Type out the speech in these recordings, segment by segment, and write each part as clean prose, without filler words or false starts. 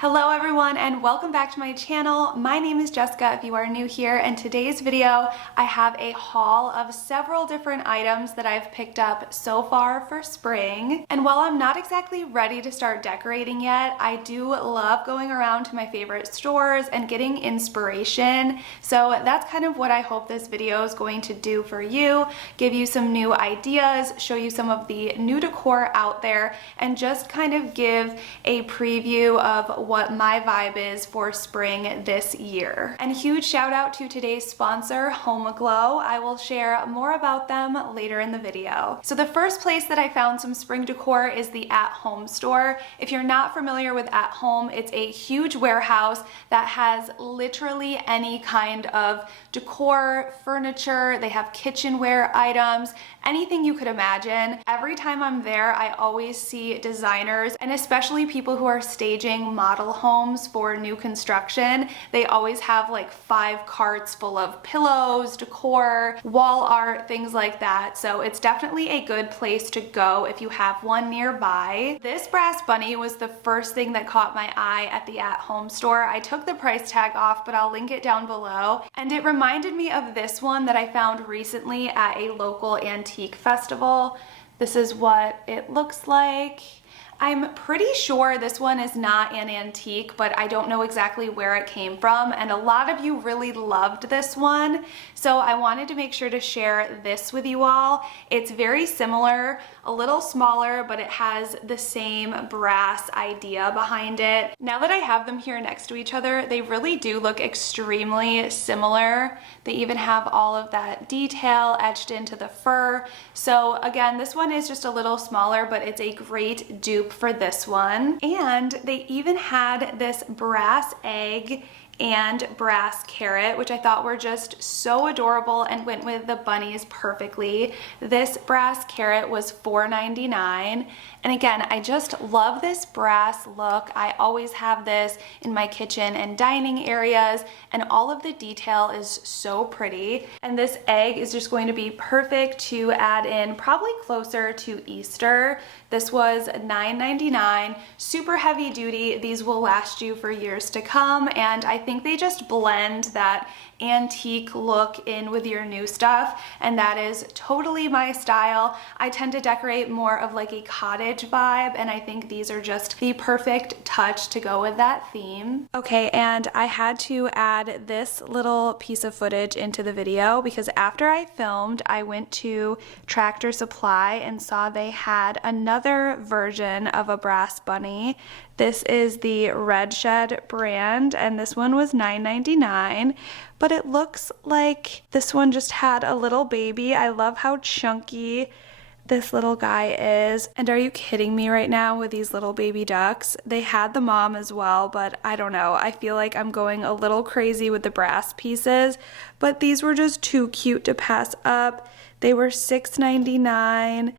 Hello everyone and welcome back to my channel. My name is Jessica if you are new here, and today's video I have a haul of several different items that I've picked up so far for spring. And while I'm not exactly ready to start decorating yet, I do love going around to my favorite stores and getting inspiration. So that's kind of what I hope this video is going to do for you, give you some new ideas, show you some of the new decor out there, and just kind of give a preview of what my vibe is for spring this year. And huge shout out to today's sponsor, Homeaglow. I will share more about them later in the video. So the first place that I found some spring decor is the At Home store. If you're not familiar with At Home, it's a huge warehouse that has literally any kind of decor, furniture. They have kitchenware items, anything you could imagine. Every time I'm there, I always see designers, and especially people who are staging model homes for new construction. They always have like 5 carts full of pillows, decor, wall art, things like that. So it's definitely a good place to go if you have one nearby. This brass bunny was the first thing that caught my eye at the At Home store. I took the price tag off, but I'll link it down below. And it reminded me of this one that I found recently at a local antique festival. This is what it looks like. I'm pretty sure this one is not an antique, but I don't know exactly where it came from, and a lot of you really loved this one, so I wanted to make sure to share this with you all. It's very similar, a little smaller, but it has the same brass idea behind it. Now that I have them here next to each other, they really do look extremely similar. They even have all of that detail etched into the fur. So again, this one is just a little smaller, but it's a great dupe for this one. And they even had this brass egg and brass carrot, which I thought were just so adorable and went with the bunnies perfectly. This brass carrot was $4.99. And again, I just love this brass look. I always have this in my kitchen and dining areas, and all of the detail is so pretty. And this egg is just going to be perfect to add in probably closer to Easter. This was $9.99, super heavy duty. These will last you for years to come, and I think they just blend that antique look in with your new stuff, and that is totally my style. I tend to decorate more of like a cottage vibe, and I think these are just the perfect touch to go with that theme. Okay, and I had to add this little piece of footage into the video because after I filmed, I went to Tractor Supply and saw they had another version of a brass bunny. This is the Red Shed brand, and this one was $9.99, but it looks like this one just had a little baby. I love how chunky this little guy is. And are you kidding me right now with these little baby ducks? They had the mom as well, but I don't know. I feel like I'm going a little crazy with the brass pieces, but these were just too cute to pass up. They were $6.99.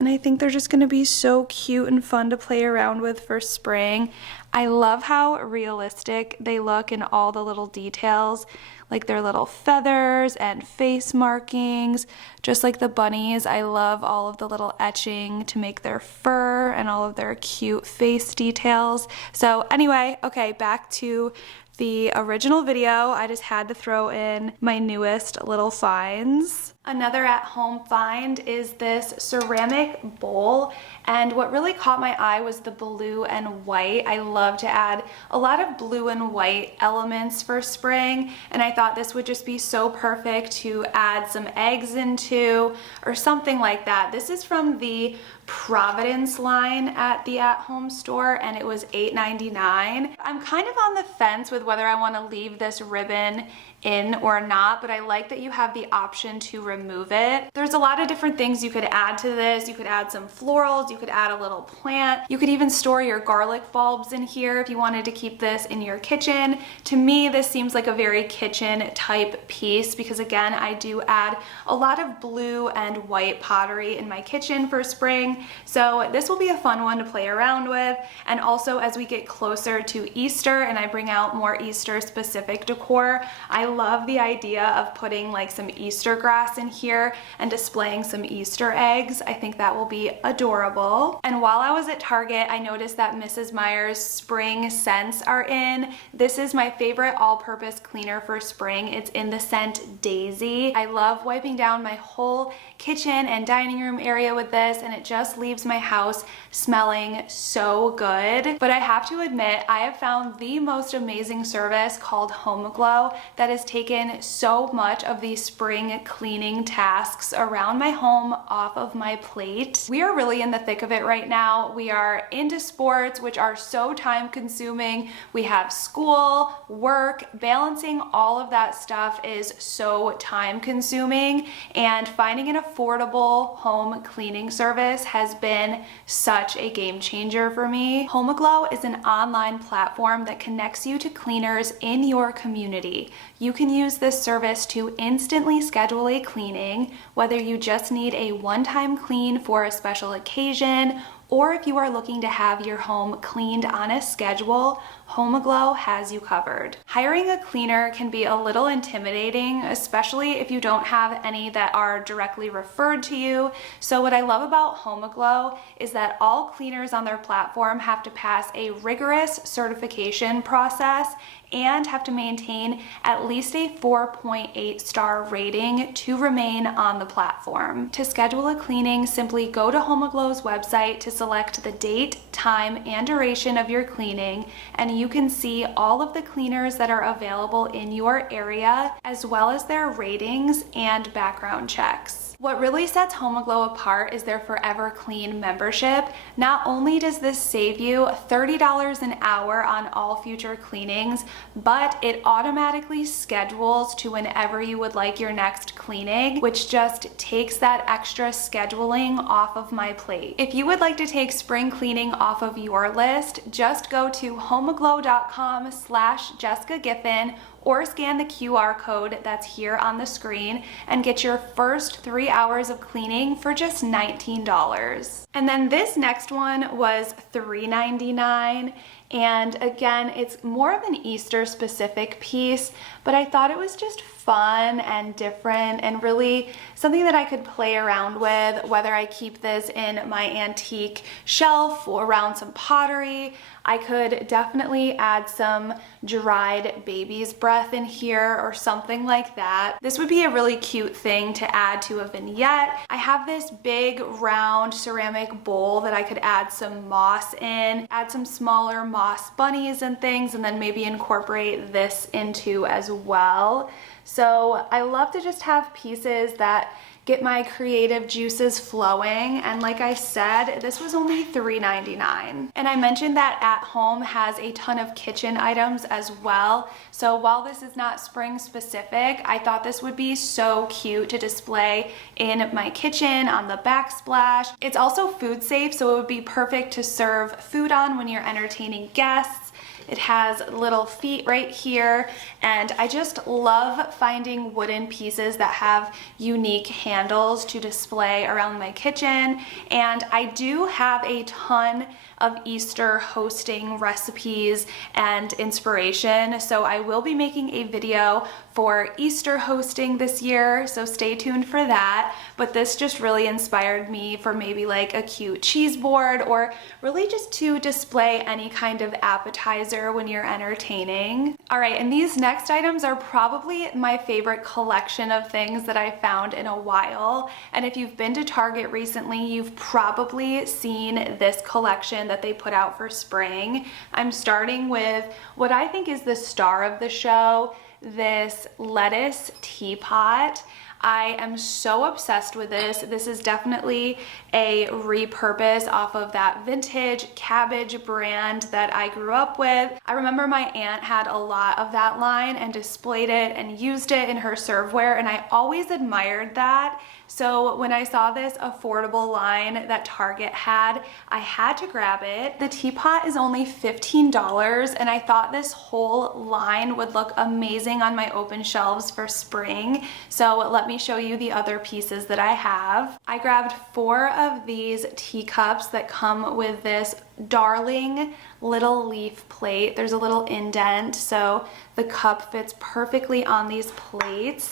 And I think they're just going to be so cute and fun to play around with for spring. I love how realistic they look in all the little details, like their little feathers and face markings, just like the bunnies. I love all of the little etching to make their fur and all of their cute face details. So anyway, okay, back to the original video. I just had to throw in my newest little finds. Another At Home find is this ceramic bowl, and what really caught my eye was the blue and white. I love to add a lot of blue and white elements for spring, and I thought this would just be so perfect to add some eggs into or something like that. This is from the Providence line at the At Home store, and it was $8.99. I'm kind of on the fence with whether I want to leave this ribbon in or not, but I like that you have the option to remove it. There's a lot of different things you could add to this. You could add some florals, you could add a little plant, you could even store your garlic bulbs in here if you wanted to keep this in your kitchen. To me, this seems like a very kitchen type piece because again, I do add a lot of blue and white pottery in my kitchen for spring. So this will be a fun one to play around with. And also as we get closer to Easter and I bring out more Easter specific decor, I love the idea of putting like some Easter grass in in here and displaying some Easter eggs. I think that will be adorable. And while I was at Target, I noticed that Mrs. Meyer's spring scents are in. This is my favorite all-purpose cleaner for spring. It's in the scent Daisy. I love wiping down my whole kitchen and dining room area with this, and it just leaves my house smelling so good. But I have to admit, I have found the most amazing service called Homeaglow that has taken so much of the spring cleaning tasks around my home off of my plate. We are really in the thick of it right now. We are into sports, which are so time consuming. We have school, work, balancing all of that stuff is so time consuming, and finding an affordable home cleaning service has been such a game changer for me. Homeaglow is an online platform that connects you to cleaners in your community. You can use this service to instantly schedule a cleaning, whether you just need a one-time clean for a special occasion, or if you are looking to have your home cleaned on a schedule, Homeaglow has you covered. Hiring a cleaner can be a little intimidating, especially if you don't have any that are directly referred to you. So what I love about Homeaglow is that all cleaners on their platform have to pass a rigorous certification process and have to maintain at least a 4.8 star rating to remain on the platform. To schedule a cleaning, simply go to Homeaglow's website to select the date, time, and duration of your cleaning, and you can see all of the cleaners that are available in your area, as well as their ratings and background checks. What really sets Homeaglow apart is their Forever Clean membership. Not only does this save you $30 an hour on all future cleanings, but it automatically schedules to whenever you would like your next cleaning, which just takes that extra scheduling off of my plate. If you would like to take spring cleaning off of your list, just go to homeaglow.com/Jessica Giffin or scan the QR code that's here on the screen and get your first 3 hours of cleaning for just $19. And then this next one was $3.99. And again, it's more of an Easter specific piece, but I thought it was just fun and different and really something that I could play around with, whether I keep this in my antique shelf or around some pottery. I could definitely add some dried baby's breath in here or something like that. This would be a really cute thing to add to a vignette. I have this big round ceramic bowl that I could add some moss in, add some smaller moss bunnies and things, and then maybe incorporate this into as well. So I love to just have pieces that get my creative juices flowing, and like I said, this was only $3.99. And I mentioned that At Home has a ton of kitchen items as well, so while this is not spring specific, I thought this would be so cute to display in my kitchen on the backsplash. It's also food safe, so it would be perfect to serve food on when you're entertaining guests. It has little feet right here, and I just love finding wooden pieces that have unique handles to display around my kitchen. And I do have a ton of Easter hosting recipes and inspiration, so I will be making a video for Easter hosting this year, so stay tuned for that. But this just really inspired me for maybe like a cute cheese board, or really just to display any kind of appetizer when you're entertaining. All right, and these next items are probably my favorite collection of things that I found in a while. And if you've been to Target recently, you've probably seen this collection that they put out for spring. I'm starting with what I think is the star of the show, this lettuce teapot. I am so obsessed with this. This is definitely a repurpose off of that vintage cabbage brand that I grew up with. I remember my aunt had a lot of that line and displayed it and used it in her serveware, and I always admired that. So when I saw this affordable line that Target had, I had to grab it. The teapot is only $15, and I thought this whole line would look amazing on my open shelves for spring. So let me show you the other pieces that I have. I grabbed 4 of these teacups that come with this darling little leaf plate. There's a little indent, so the cup fits perfectly on these plates.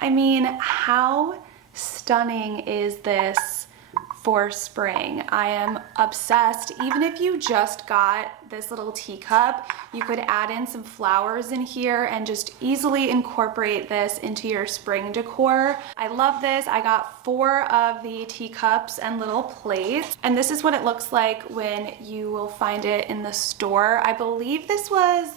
I mean, how stunning is this for spring? I am obsessed. Even if you just got this little teacup, you could add in some flowers in here and just easily incorporate this into your spring decor. I love this. I got 4 of the teacups and little plates, and this is what it looks like when you will find it in the store. I believe this was,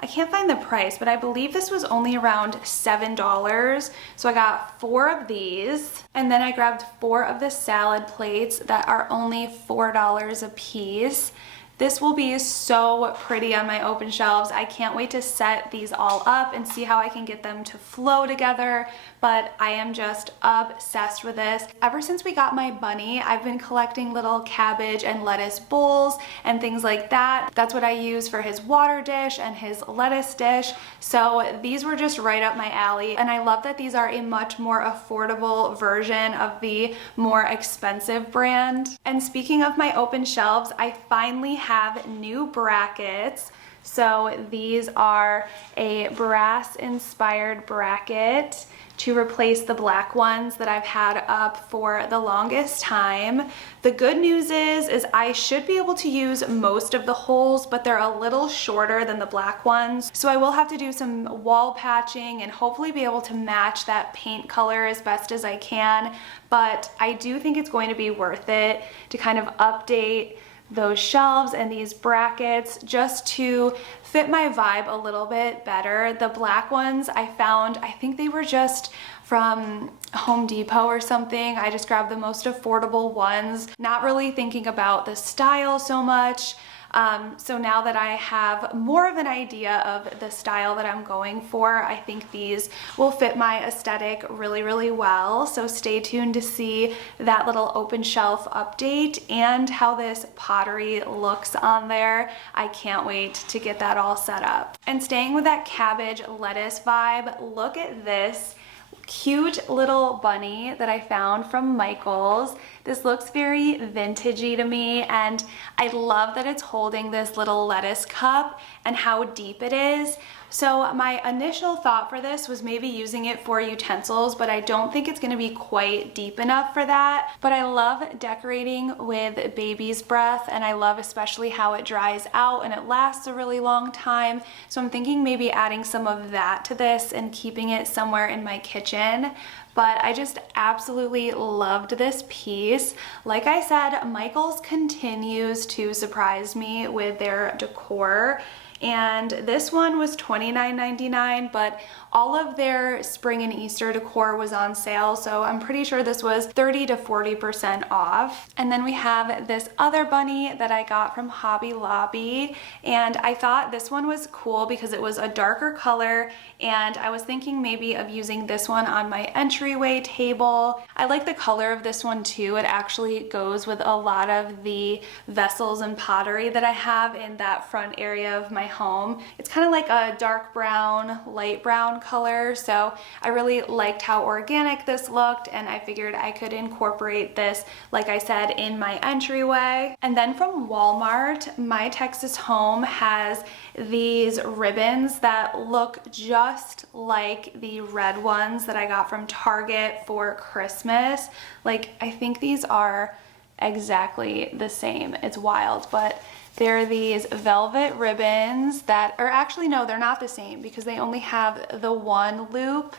I can't find the price, but I believe this was only around $7. So I got 4 of these, and then I grabbed 4 of the salad plates that are only $4 a piece. This will be so pretty on my open shelves. I can't wait to set these all up and see how I can get them to flow together, but I am just obsessed with this. Ever since we got my bunny, I've been collecting little cabbage and lettuce bowls and things like that. That's what I use for his water dish and his lettuce dish. So these were just right up my alley, and I love that these are a much more affordable version of the more expensive brand. And speaking of my open shelves, I finally have new brackets. So these are a brass inspired bracket to replace the black ones that I've had up for the longest time. The good news is I should be able to use most of the holes, but they're a little shorter than the black ones. So I will have to do some wall patching and hopefully be able to match that paint color as best as I can. But I do think it's going to be worth it to kind of update those shelves and these brackets just to fit my vibe a little bit better. The black ones I found, I think they were just from Home Depot or something. I just grabbed the most affordable ones, not really thinking about the style so much. So now that I have more of an idea of the style that I'm going for, I think these will fit my aesthetic really, really well. So stay tuned to see that little open shelf update and how this pottery looks on there. I can't wait to get that all set up. And staying with that cabbage lettuce vibe, look at this cute little bunny that I found from Michael's. This looks very vintagey to me, and I love that it's holding this little lettuce cup and how deep it is. So my initial thought for this was maybe using it for utensils, but I don't think it's gonna be quite deep enough for that. But I love decorating with baby's breath, and I love especially how it dries out and it lasts a really long time. So I'm thinking maybe adding some of that to this and keeping it somewhere in my kitchen. But I just absolutely loved this piece. Like I said, Michael's continues to surprise me with their decor. And this one was $29.99, but all of their spring and Easter decor was on sale, so I'm pretty sure this was 30 to 40% off. And then we have this other bunny that I got from Hobby Lobby, and I thought this one was cool because it was a darker color, and I was thinking maybe of using this one on my entryway table. I like the color of this one too. It actually goes with a lot of the vessels and pottery that I have in that front area of my home. It's kind of like a dark brown, light brown color, so I really liked how organic this looked, and I figured I could incorporate this, like I said, in my entryway. And then from Walmart, My Texas Home has these ribbons that look just like the red ones that I got from Target for Christmas. Like, I think these are exactly the same. It's wild, but they're these velvet ribbons that are actually, no, they're not the same because they only have the one loop,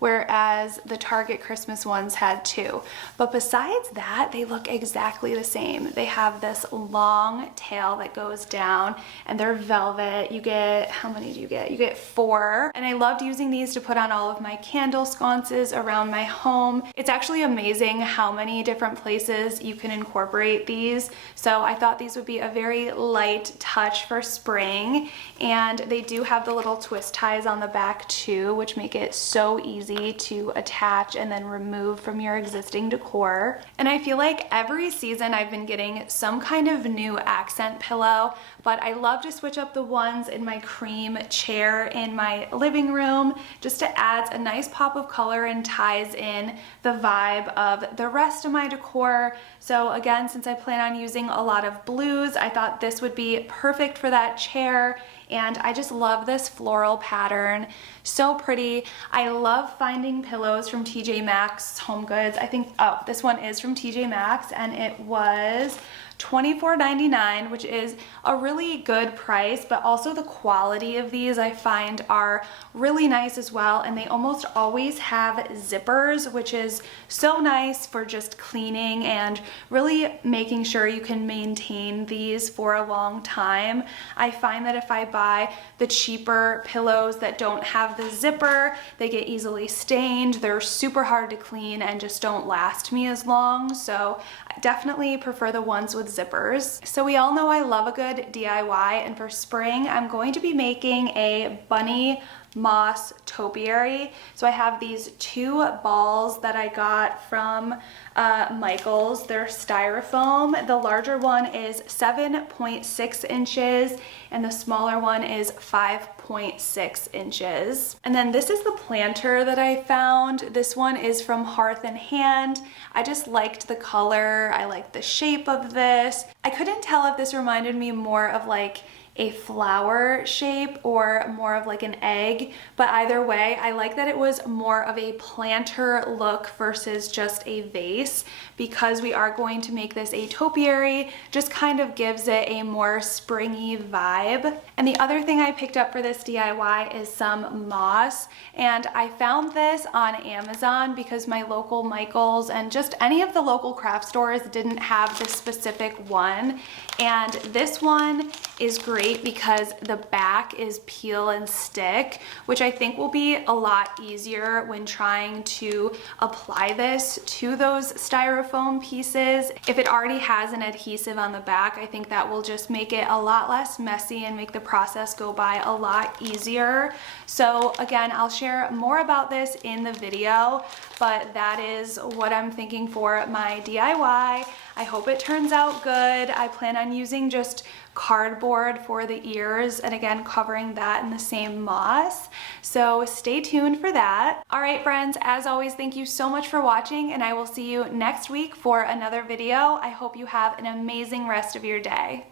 whereas the Target Christmas ones had 2. But besides that, they look exactly the same. They have this long tail that goes down, and they're velvet. You get, how many do you get? You get 4. And I loved using these to put on all of my candle sconces around my home. It's actually amazing how many different places you can incorporate these. So I thought these would be a very light touch for spring. And they do have the little twist ties on the back too, which make it so easy to attach and then remove from your existing decor. And I feel like every season I've been getting some kind of new accent pillow, but I love to switch up the ones in my cream chair in my living room just to add a nice pop of color and ties in the vibe of the rest of my decor. So again, since I plan on using a lot of blues, I thought this would be perfect for that chair. and I just love this floral pattern. So pretty. I love finding pillows from TJ Maxx, HomeGoods. I think, oh, this one is from TJ Maxx, and it was $24.99, which is a really good price, but also the quality of these I find are really nice as well, and they almost always have zippers, which is so nice for just cleaning and really making sure you can maintain these for a long time. I find that if I buy the cheaper pillows that don't have the zipper, they get easily stained, they're super hard to clean, and just don't last me as long. So I definitely prefer the ones with zippers. So we all know I love a good DIY, and for spring I'm going to be making a bunny moss topiary. So I have these two balls that I got from Michael's. They're styrofoam. The larger one is 7.6 inches and the smaller one is 5.6 inches. And then this is the planter that I found. This one is from Hearth and Hand. I just liked the color. I liked the shape of this. I couldn't tell if this reminded me more of like a flower shape or more of like an egg, but either way, I like that it was more of a planter look versus just a vase, because we are going to make this a topiary. Just kind of gives it a more springy vibe. And the other thing I picked up for this DIY is some moss, and I found this on Amazon because my local Michael's and just any of the local craft stores didn't have this specific one, and this one is great because the back is peel and stick, which I think will be a lot easier when trying to apply this to those styrofoam pieces. If it already has an adhesive on the back, I think that will just make it a lot less messy and make the process go by a lot easier. So again, I'll share more about this in the video, but that is what I'm thinking for my DIY. I hope it turns out good. I plan on using just cardboard for the ears, and again covering that in the same moss, so stay tuned for that. All right friends, as always, thank you so much for watching, and I will see you next week for another video. I hope you have an amazing rest of your day.